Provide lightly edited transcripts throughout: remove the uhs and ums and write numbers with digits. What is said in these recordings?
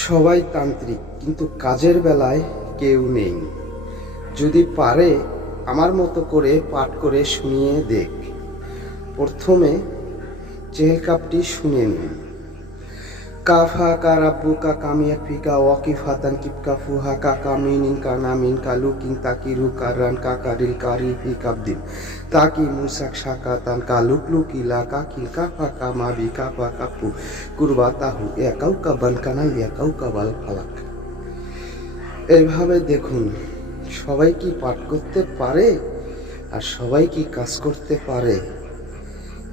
সবাই তান্ত্রিক, কিন্তু কাজের বেলায় কেউ নেই। যদি পারে আমার মতো করে পাঠ করে শুনিয়ে দেখ। প্রথমে চেহেলকাপটি শুনে নিন। কাফা কা রাব্বুকা কামিয়া ফিকা ওয়াকিফাতান কিপকা ফুহা কা কামিনিন কা নামিন কা লুকিন তাকিরু কারান কা কারিল কারি ফি কাবদিন তাকি মুসাক শাকাতান কা লুকলুকিলা কা কিল কাফা কা মাবি কাফা কাপু কুরবাতাহু একাউ কাবান কানা একাউ কাবাল ফালাক। এইভাবে দেখুন, সবাই কি পাঠ করতে পারে আর সবাই কি কাজ করতে পারে,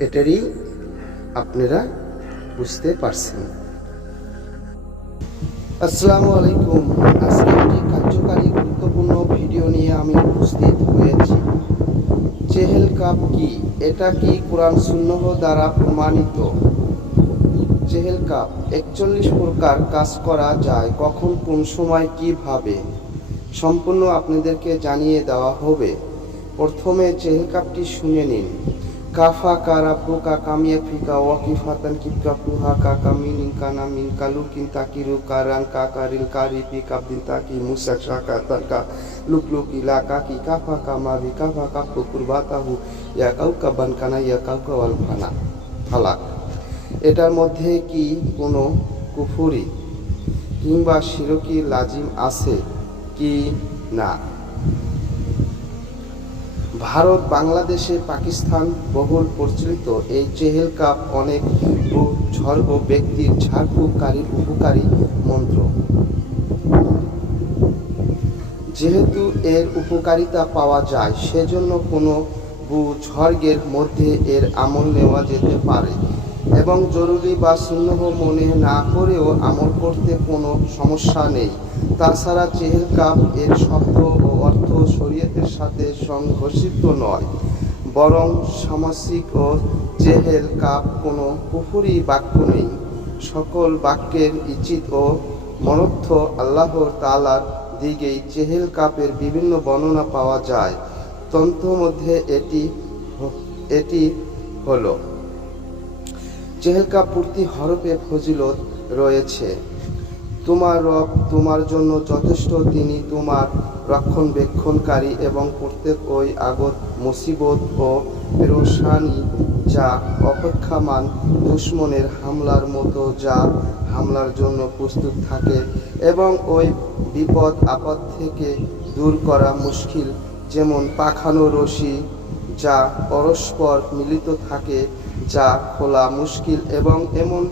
এটারই আপনারা বুঝতে পারছেন। আসসালামু আলাইকুম। আজকে একটি কার্যকারী গুরুত্বপূর্ণ ভিডিও নিয়ে আমি উপস্থিত হয়েছি। চেহেলকাপ কি? এটা কি কোরআন সুন্নাহ দ্বারা প্রমাণিত? চেহেলকাপ 41 প্রকার কাজ করা যায়। কখন, কোন সময়, কিভাবে, সম্পূর্ণ আপনাদেরকে জানিয়ে দেওয়া হবে। প্রথমে চেহেলকাপটি শুনে নিন। কাফা কা রাব্বুকা কামিয়া ফিকা ওয়াকিফাতান কিপকা ফুহা কা কামিনিন কা নামিন কা লুকিন তাকিরু কারান কা কারিল কারি ফি কাবদিন তাকি মুসাক শাকাতান কা লুকলুকিলা কা কি কাফা কা মাবি কাফা কাপু কুরবাতাহু ইয়াকাউ কাবান কানা ইয়াকাউ কাওয়াল ফালাক। এটার মধ্যে কি কোনো কুফরি কিংবা শিরকি লাজিম আছে কি না? ভারত, বাংলাদেশে, পাকিস্তান বহুল প্রচলিত এই চেহেলকাপ অনেক ঝর্গ ব্যক্তির ঝাড়ফুঁককারী উপকারী মন্ত্র। যেহেতু এর উপকারিতা পাওয়া যায়, সেজন্য কোনো ঝর্গের মধ্যে এর আমল নেওয়া যেতে পারে এবং জরুরি বা সুন্নাহ মনে না করেও আমল করতে কোনো সমস্যা নেই। তাছাড়া চেহেলকাপ এর শব্দ ও অর্থ শরীয়তের সাথে সংঘর্ষিত নয়, বরং সামাসিক ও চেহেলকাপ কোনো কুফরি বাক্য নেই। সকল বাক্যের ইচিত ও মনর্থ আল্লাহ তাআলার দিকেই চেহেলকাপের বিভিন্ন বর্ণনা পাওয়া যায়। তন্ত্রমধ্যে এটি হলো চেহেলকাপ প্রতি হরফে ফজিলত রয়েছে। তোমার রব তোমার জন্য যথেষ্ট, তিনি তোমার রক্ষণবেক্ষণকারী এবং প্রত্যেক ওই আগত মুসিবত ও পেরেশানি যা অপেক্ষামান দুশমনের হামলার মতো, যা হামলার জন্য প্রস্তুত থাকে, এবং ওই বিপদ আপদ থেকে দূর করা মুশকিল, যেমন পাখানো রশি যা পরস্পর মিলিত থাকে, যা খোলা মুশকিল, এবং এমন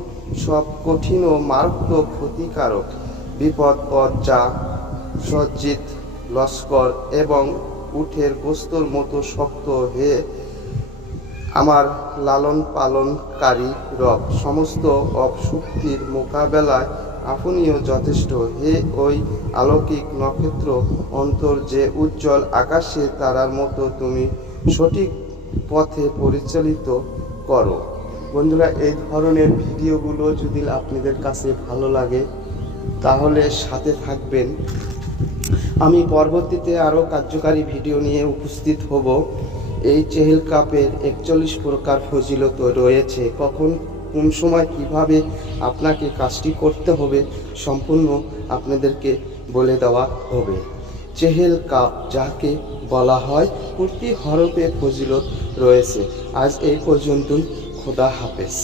সব কঠিন ও মারাত্মক ক্ষতিকারক বিপদ যা সজ্জিত লস্কর এবং উটের গোস্তর মতো শক্ত। হে আমার লালন পালনকারী রব, সমস্ত অপশক্তির মোকাবেলায় আপনিও যথেষ্ট। হে ওই আলৌকিক নক্ষত্র অন্তর যে উজ্জ্বল আকাশে তারার মতো, তুমি সঠিক পথে পরিচালিত করো। বন্ধুরা, এই ধরনের ভিডিওগুলো যদি আপনাদের কাছে ভালো লাগে তাহলে সাথে থাকবেন। আমি পরবর্তীতে আরও কার্যকারী ভিডিও নিয়ে উপস্থিত হব। এই চেহেলকাপের 41 প্রকার ফজিলত রয়েছে। কখন, কোন সময়, কিভাবে আপনাকে কাজটি করতে হবে সম্পূর্ণ আপনাদেরকে বলে দেওয়া হবে। চেহেলকাপ যাকে বলা হয়, প্রতি হরফে ফজিলত রয়েছে। আজ এই পর্যন্তই। খোদা হাফেজ।